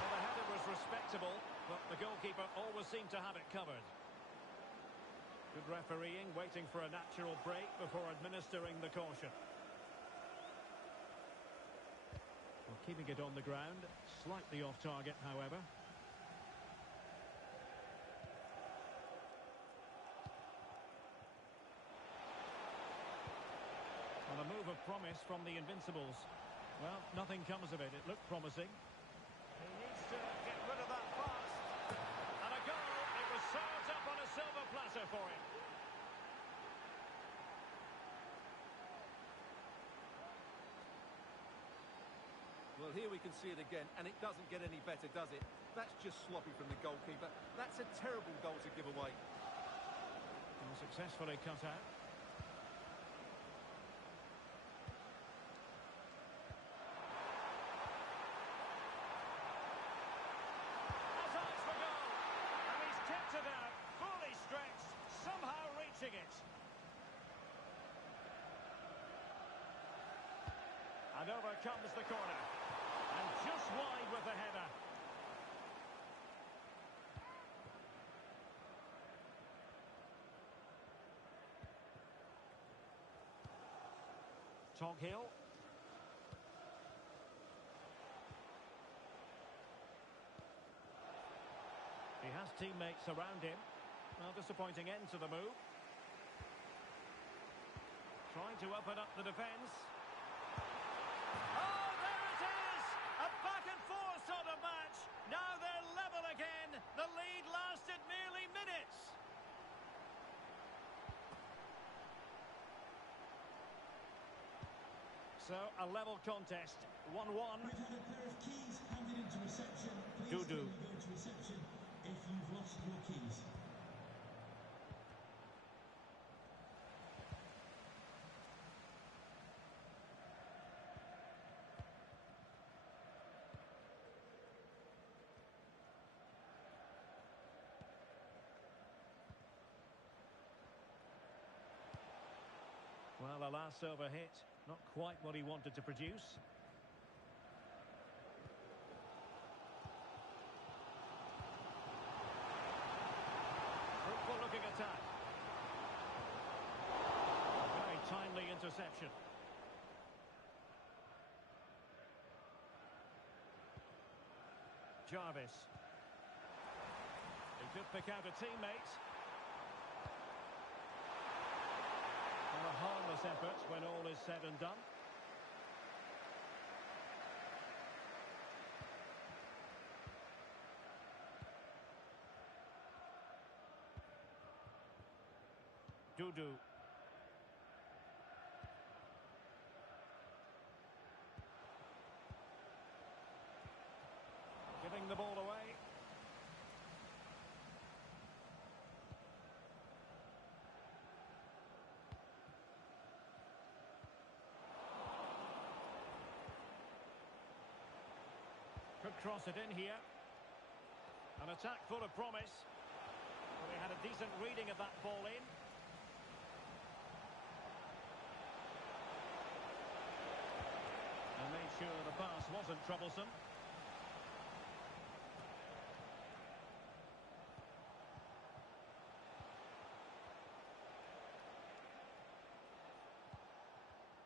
Well, the header was respectable, but the goalkeeper always seemed to have it covered. Good refereeing, waiting for a natural break before administering the caution. Well, keeping it on the ground, slightly off target, however. Well, a move of promise from the Invincibles. Well, nothing comes of it. It looked promising. He needs to get rid of that pass. And a goal. It was served up on a silver platter for him. Well, here we can see it again, and it doesn't get any better, does it? That's just sloppy from the goalkeeper. That's a terrible goal to give away. And successfully cut out. Hazard's for goal. And he's kept it out, fully stretched, somehow reaching it. And over comes the corner. And just wide with the header. Toghill. He has teammates around him. Well, disappointing end to the move. Trying to open up the defence. Oh, there it is! A back-and-forth sort of match. Now they're level again. The lead lasted merely minutes. So, a level contest. 1-1. We've had a pair of keys handed into reception. Please Dudu. kindly go to reception if you've lost your keys. Well, a last over hit. Not quite what he wanted to produce. Fruitful looking attack. A very timely interception. Jarvis. He could pick out a teammate. And a harmless effort when all is said and done. Dudu. Giving the ball away. Could cross it in here. An attack full of promise. Well, they had a decent reading of that ball in. And made sure the pass wasn't troublesome.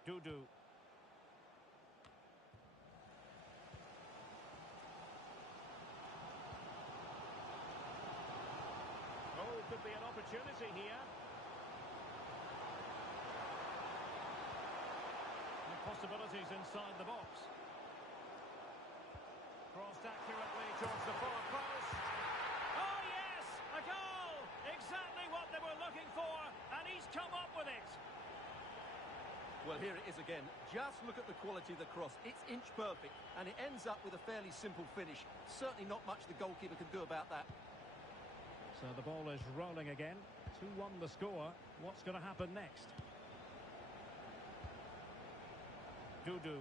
Dudu. Oh, could be an opportunity here. And possibilities inside the box. Crossed accurately towards the far post. Oh, yes! A goal! Exactly what they were looking for, and he's come up with it. Well, here it is again. Just look at the quality of the cross. It's inch perfect, and it ends up with a fairly simple finish. Certainly not much the goalkeeper can do about that. So the ball is rolling again. 2-1 the score. What's going to happen next? Dudu.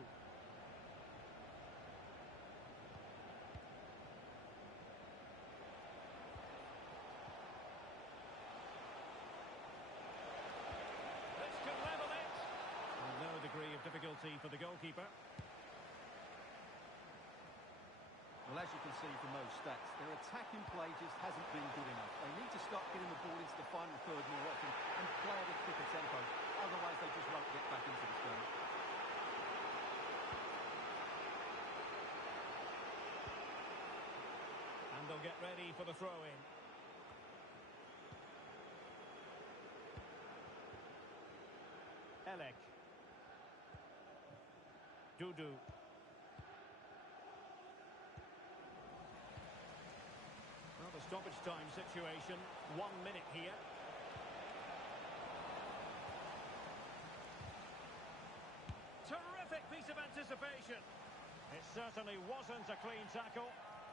This could level it. And no degree of difficulty for the goalkeeper. Well, as you can see from those stats, their attacking play just hasn't been good enough. They need to start getting the ball into the final third more often and play at a quicker tempo. Otherwise, they just won't get back into this game. And they'll get ready for the throw-in. Elek. Dudu. Well, the stoppage time situation, 1 minute here. Terrific piece of anticipation. It certainly wasn't a clean tackle,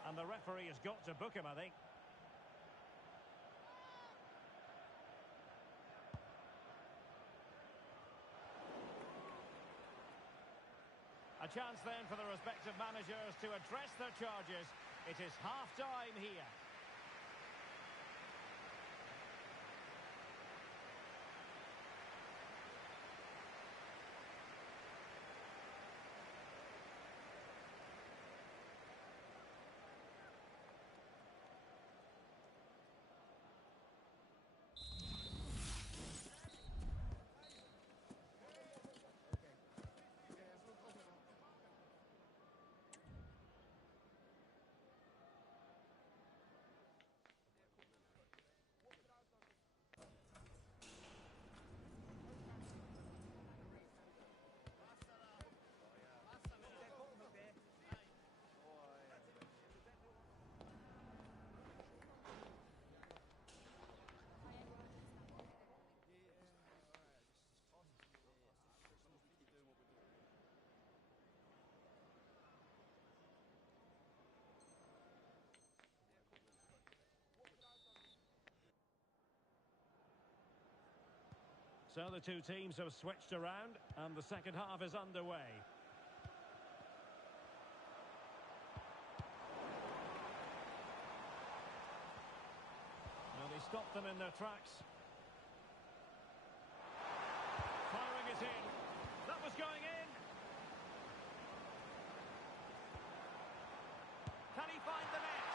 and the referee has got to book him, I think. A chance then for the respective managers to address their charges. It is half-time here. So the two teams have switched around, and the second half is underway. Well, they stopped them in their tracks. Firing it in. That was going in. Can he find the net?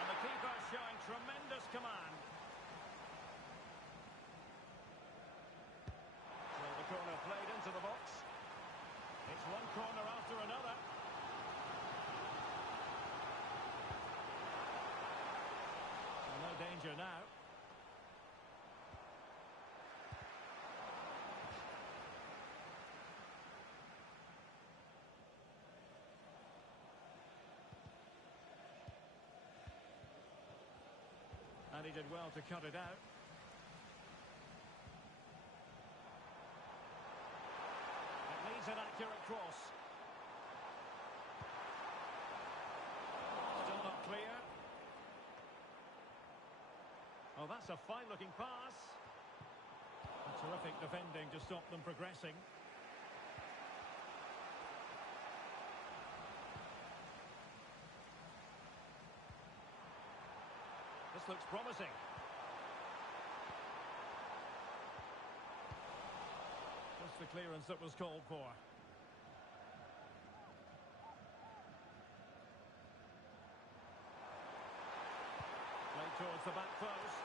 And the keeper showing tremendous command. Corner played into the box. It's one corner after another. And no danger now. And he did well to cut it out. accurate cross. Still not clear. Oh, that's a fine-looking pass. A terrific defending to stop them progressing. This looks promising. Just the clearance that was called for. Played towards the back post.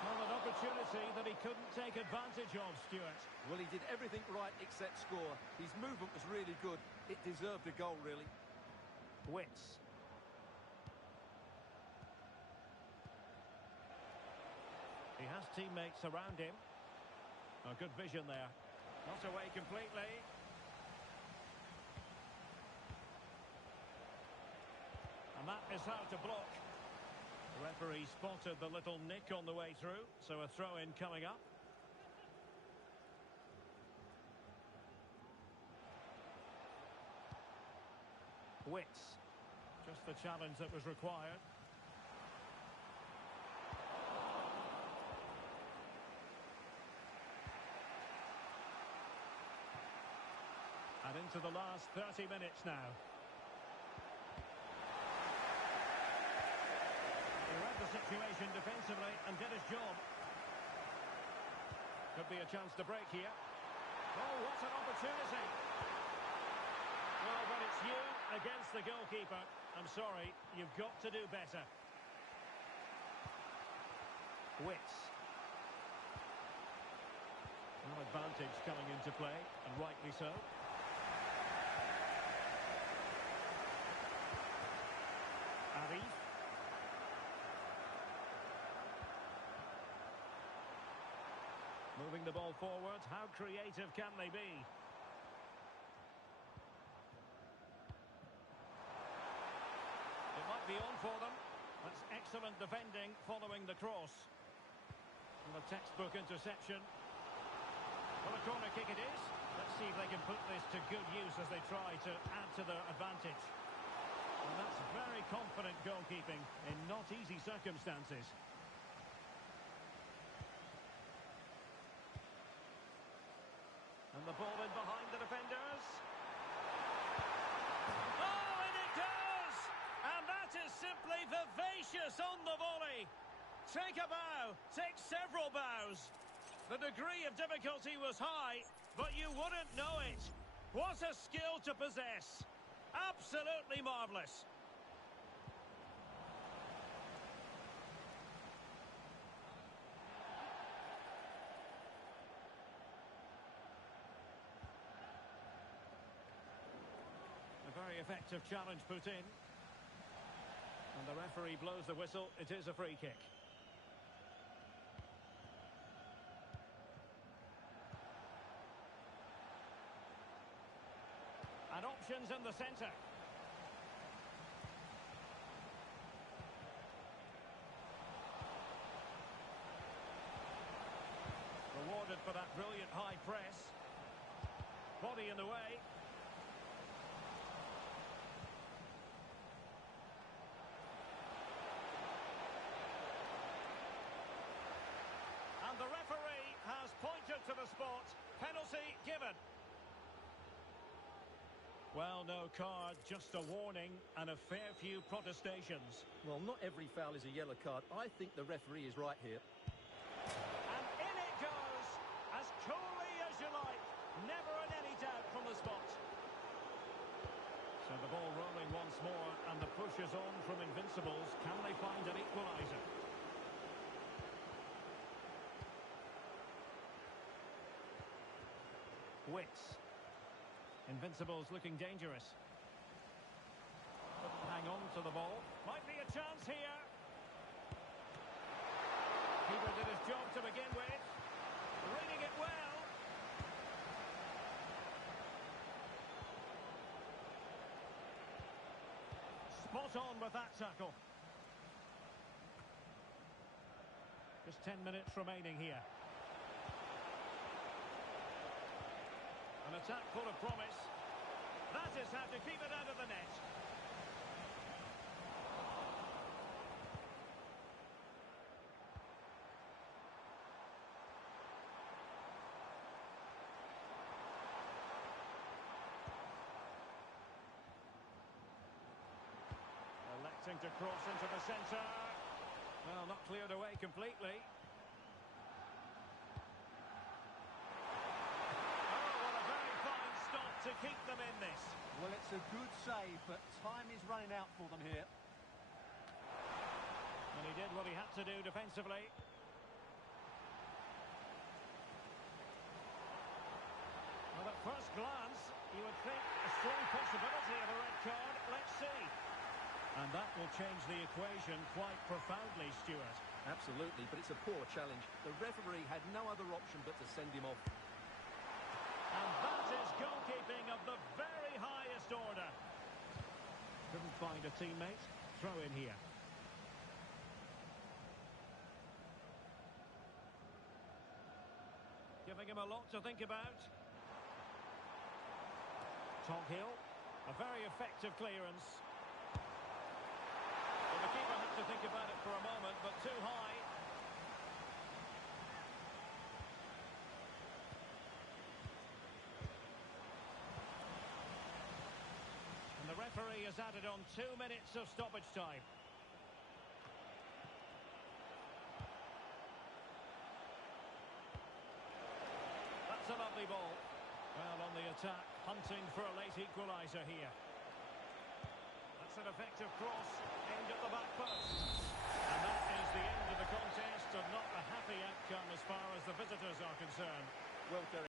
Well, an opportunity that he couldn't take advantage of, Stuart. Well, he did everything right except score. His movement was really good. It deserved a goal, really. Wits. He has teammates around him. A good vision there. Not away completely. And that is how to block. The referee spotted the little nick on the way through, so a throw-in coming up. Wits. Just the challenge that was required. And into the last 30 minutes now. He read the situation defensively and did his job. Could be a chance to break here. Oh, what an opportunity. Well, when it's you against the goalkeeper, I'm sorry, you've got to do better. Wits. No advantage coming into play, and rightly so. Arif. Moving the ball forward, how creative can they be? It might be on for them. That's excellent defending following the cross. And a textbook interception. Well, a corner kick it is. Let's see if they can put this to good use as they try to add to their advantage. And that's very confident goalkeeping in not easy circumstances. And the ball in behind the defenders. Oh, and it goes! And that is simply vivacious on the volley. Take a bow, take several bows. The degree of difficulty was high, but you wouldn't know it. What a skill to possess. Absolutely marvellous. A very effective challenge put in. And the referee blows the whistle. It is a free kick. And options in the centre. Rewarded for that brilliant high press. Body in the way. And the referee has pointed to the spot. Penalty given. Well, no card, just a warning and a fair few protestations. Well, not every foul is a yellow card. I think the referee is right here. And in it goes, as coolly as you like. Never in any doubt from the spot. So the ball rolling once more, and the push is on from Invincibles. Can they find an equaliser? Wits. Invincibles looking dangerous. Couldn't hang on to the ball. Might be a chance here. Keeper did his job to begin with. Reading it well. Spot on with that tackle. Just 10 minutes remaining here. An attack full of promise. That is how to keep it out of the net. Electing to cross into the centre. Well, not cleared away completely. Oh, what a very fine stop to keep them in this. Well, it's a good save, but time is running out for them here. And he did what he had to do defensively. Well, at first glance, you would think a strong possibility of a red card. Let's see. And that will change the equation quite profoundly, Stuart. Absolutely, but it's a poor challenge. The referee had no other option but to send him off. And that is goalkeeping of the very highest order. Couldn't find a teammate. Throw in here. Giving him a lot to think about. Toghill. A very effective clearance. Well, the keeper had to think about it for a moment, but too high. And the referee has added on 2 minutes of stoppage time. That's a lovely ball. Well, on the attack, hunting for a late equaliser here. That's an effective cross, aimed at the back post. And that is the end of the contest, and not a happy outcome as far as the visitors are concerned. Well, Derek.